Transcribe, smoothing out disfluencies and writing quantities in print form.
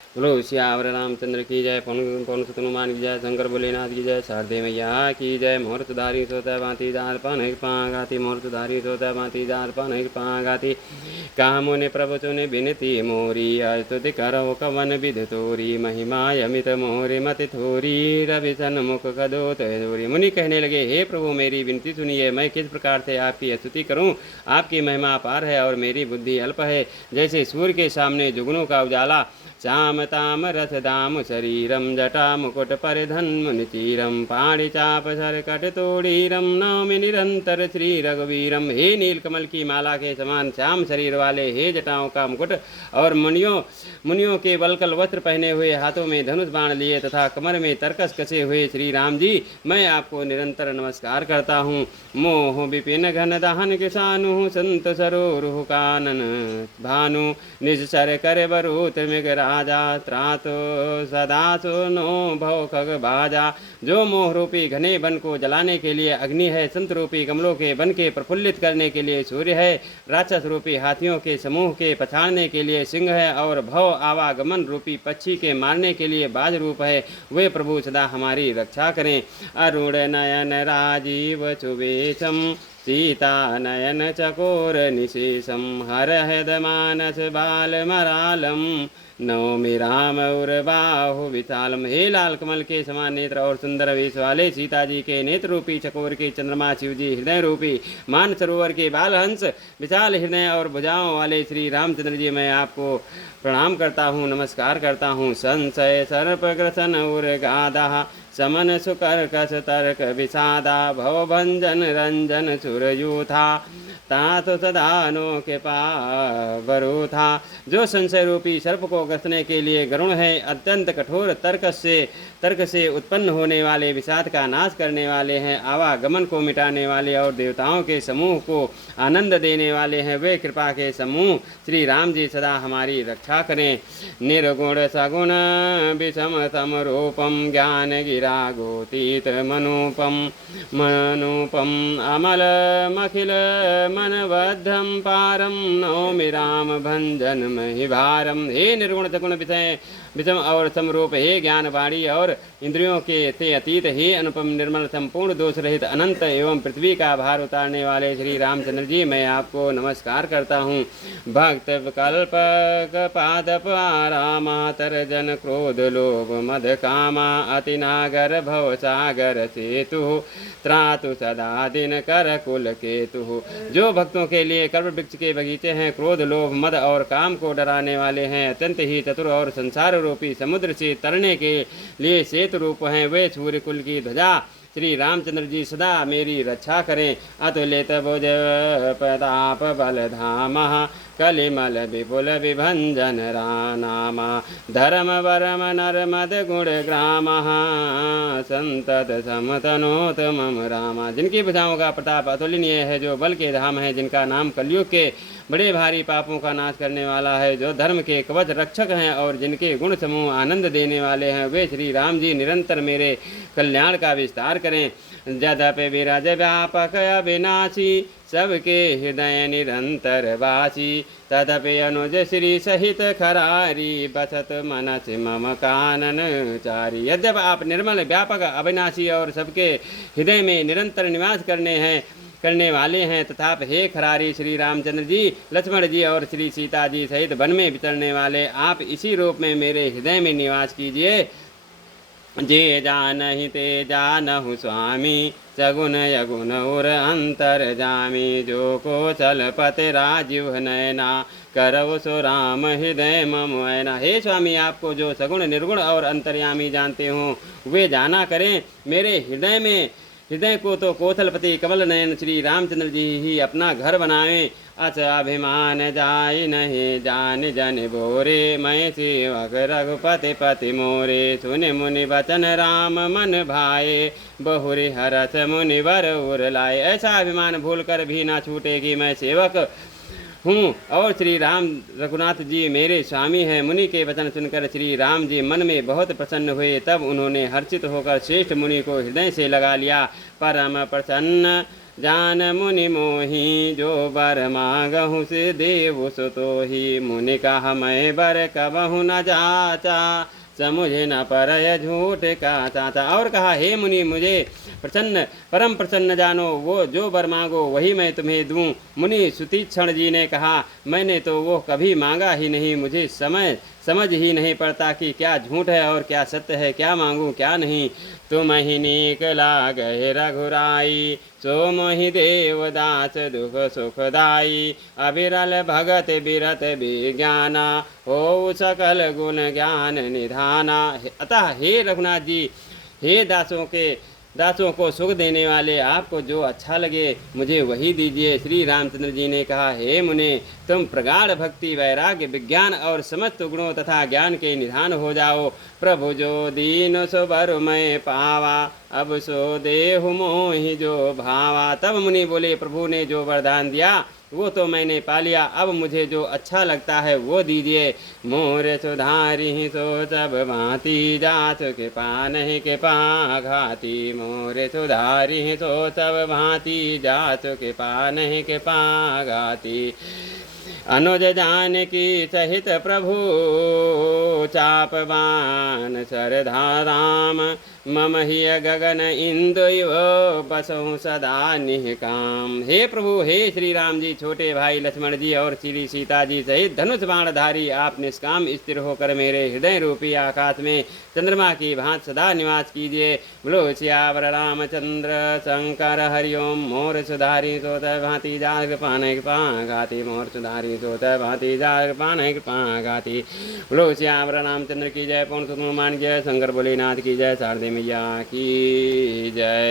बोलो श्यावर रामचंद्र की जय, पवन पवन सुत हनुमान की जय, शंकर भोलेनाथ की जय, शारदे मैया की जय। मुहूर्तधारी सोता बाती जार पान गाती, मुहूर्तधारी सोता बाती जार पान गाती। कामो ने प्रभुचो ने बिनती मोरी, स्तुति करो कवन विध तोरी, महिमा यमित मोरे मति थोरी, रवि सन्मुख कदो तोरी। मुनि कहने लगे, हे प्रभु मेरी विनती सुनिए, मैं किस प्रकार से आपकी स्तुति करूं। आपकी महिमा अपार है और मेरी बुद्धि अल्प है। जैसे सूर्य के सामने जुगनों का उजाला, श्याम ताम रथ दाम शरीरम, जटा मुकुट परिधन मुनिचीरम, पाणि चाप सर कट तोड़ीरम, नौमि निरंतर श्री रघुवीरम। हे नीलकमल की माला के समान श्याम शरीर वाले, हे जटाओं का मुकुट और मुनियों के वलकल वस्त्र पहने हुए, हाथों में धनुष बाण लिए तथा कमर में तरकस कसे हुए श्री राम जी, मैं आपको निरंतर नमस्कार करता हूँ। मोह विपिन घन दहन किसानु, संत सरोरुह कानन भानु, निज सर कर बरूत मृग राजा, त्रातो सदा सुनो भव खग बाजा। जो मोह रूपी घने वन को जलाने के लिए अग्नि है, संत रूपी कमलों के वन के प्रफुल्लित करने के लिए सूर्य है, राक्षस रूपी हाथियों के समूह के पछाड़ने के लिए सिंह है, और भव आवागमन रूपी पक्षी के मारने के लिए बाज रूप है, वे प्रभु सदा हमारी रक्षा करें। अरुण नयन राजीव चुबेशम, सीता नयन चकोर निशेषम, हर हृद मानस बाल मरालम, नौमि राम उर्बाहु विशालम। हे लाल कमल के समान नेत्र और सुंदर वेश वाले सीता जी के नेत्र रूपी चकोर के चंद्रमा शिव जी, हृदय रूपी मान सरोवर के बालहंस, विशाल हृदय और भुजाओं वाले श्री रामचंद्र जी, मैं आपको प्रणाम करता हूँ, नमस्कार करता हूँ। संशय सर्प ग्रसन उर गादा, समन सुकर्कश तर्क विषादा, भवभंजन रंजन सुरयूथा, तात सदानो के पावरू था। जो संशय रूपी सर्प को कसने के लिए गरुण है, अत्यंत कठोर तर्क से उत्पन्न होने वाले विषाद का नाश करने वाले हैं, आवागमन को मिटाने वाले और देवताओं के समूह को आनंद देने वाले हैं, वे कृपा के समूह श्री राम जी सदा हमारी रक्षा करें। निर्गुण सगुण विषम तम रूपम, ज्ञान गिरा गोतीत मनूपम अमल मखिल मनबद्धम पारम, नौमि राम भंजन महिभारम। हे निर्गुण सगुण विषम और समरूप, हे ज्ञान वाणी और इंद्रियों के से अतीत, हे अनुपम निर्मल संपूर्ण दोष रहित अनंत एवं पृथ्वी का भार उतारने वाले श्री रामचंद्र जी, मैं आपको नमस्कार करता हूँ। भक्त कल्प पादप आरामा, तर्जन क्रोध लोभ मद कामा, अति नागर भव सागर सेतु, त्रातु सदा दिन कर कुल केतु। जो भक्तों के लिए कल्प वृक्ष के बगीचे हैं, क्रोध लोभ मद और काम को डराने वाले हैं, अत्यंत ही चतुर और संसार रूपी समुद्र से तरने के लिए सेतु रूप हैं, वे सूर्य कुल की ध्वजा श्री रामचंद्र जी सदा मेरी रक्षा करें। अतुलित भुज प्रताप बल धामा, कलिमल विपुल विभंजन रानामा, धर्म वरम नर मद गुण ग्रामा, संतत समतनोत मम रामा। जिनकी भुजाओं का प्रताप अतुलनीय है, जो बल के धाम है, जिनका नाम कलयुग के बड़े भारी पापों का नाश करने वाला है, जो धर्म के कवच रक्षक हैं और जिनके गुण समूह आनंद देने वाले हैं, वे श्री राम जी निरंतर मेरे कल्याण का विस्तार करें। जदपि विरज व्यापक अविनाशी, सबके हृदय निरंतर वासी, तदपि अनुज श्री सहित खरारी, बसत मनस मम कानन चारी। यद्यप आप निर्मल व्यापक अविनाशी और सबके हृदय में निरंतर निवास करने वाले हैं, तथापि हे खरारी श्री रामचंद्र जी, लक्ष्मण जी और श्री सीता जी सहित वन में विचरने वाले, आप इसी रूप में मेरे हृदय में निवास कीजिए। जे जानहि ते जानहु स्वामी, सगुण यगुण और अंतर जामी, जो को चल पते राजीव नयना, करव सो राम हृदय मम ऐना। हे स्वामी, आपको जो सगुण निर्गुण और अंतर्यामी जानते हो, वे जाना करें। मेरे हृदय को तो कोथलपति कमल नयन श्री रामचंद्र जी ही अपना घर बनाएं। अच अभिमान जाय नहीं जान जन बोरे, मैं सेवक रघुपति पति मोरे, सुन मुनि वचन राम मन भाए, बहुरी हरस मुनि वर उर लाए। ऐसा अभिमान भूल कर भी ना छूटेगी, मैं सेवक हूँ और श्री राम रघुनाथ जी मेरे स्वामी हैं। मुनि के वचन सुनकर श्री राम जी मन में बहुत प्रसन्न हुए, तब उन्होंने हर्षित होकर श्रेष्ठ मुनि को हृदय से लगा लिया। परम प्रसन्न जान मुनि मोही, जो बर मांगहु से देव सुतो ही। मुनि कहा मैं बर कबहु न जाचा, समुझे न परय झूठ का चाचा। और कहा हे मुनि, मुझे प्रसन्न परम प्रसन्न जानो, वो जो वर मांगो वही मैं तुम्हें दूं। मुनि सुतीक्षण जी ने कहा मैंने तो वो कभी मांगा ही नहीं, मुझे समझ ही नहीं पड़ता कि क्या झूठ है और क्या सत्य है, क्या मांगूं क्या नहीं। तुम ही नीक लागहि रघुराई, सो मोहि देवदास दुख सुखदाई। अविरल भगत बिरत विज्ञाना, हो सकल गुण ज्ञान निधाना। अतः हे रघुनाथ जी, हे दासों को सुख देने वाले, आपको जो अच्छा लगे मुझे वही दीजिए। श्री रामचंद्र जी ने कहा हे मुने, तुम प्रगाढ़ भक्ति वैराग्य विज्ञान और समस्त गुणों तथा ज्ञान के निधान हो जाओ। प्रभु जो दीन सो बर मैं पावा, अब सो देहु मोहि जो भावा। तब मुनि बोले प्रभु ने जो वरदान दिया वो तो मैंने पा लिया, अब मुझे जो अच्छा लगता है वो दीजिए। मोर सुधारी सो सब भांति, जात के पानहि के पाघाती। मोर सुधारी सो सब भांति, जात के पानहि के पाघाती। अनुज जानकी सहित प्रभु, चापवान सरधाराम। मम हिय गगन इंदु बसहु सदा निहकाम। हे प्रभु, हे श्री राम जी, छोटे भाई लक्ष्मण जी और श्री सीता जी सहित धनुष बाणधारी आप निष्काम स्थिर होकर मेरे हृदय रूपी आकाश में चंद्रमा की भांति सदा निवास कीजिए। बोलो सियावर रामचंद्र शंकर हरिओम। मोर सुधारी सोत भांति जाग पान घाती, मोर सुधारी सोत भांति जाग पान घाती। बोलो सियावर रामचंद्र की जय, पवन सुत हनुमान की जय, शंकर भोलेनाथ की जय, शारदे मैया की जय।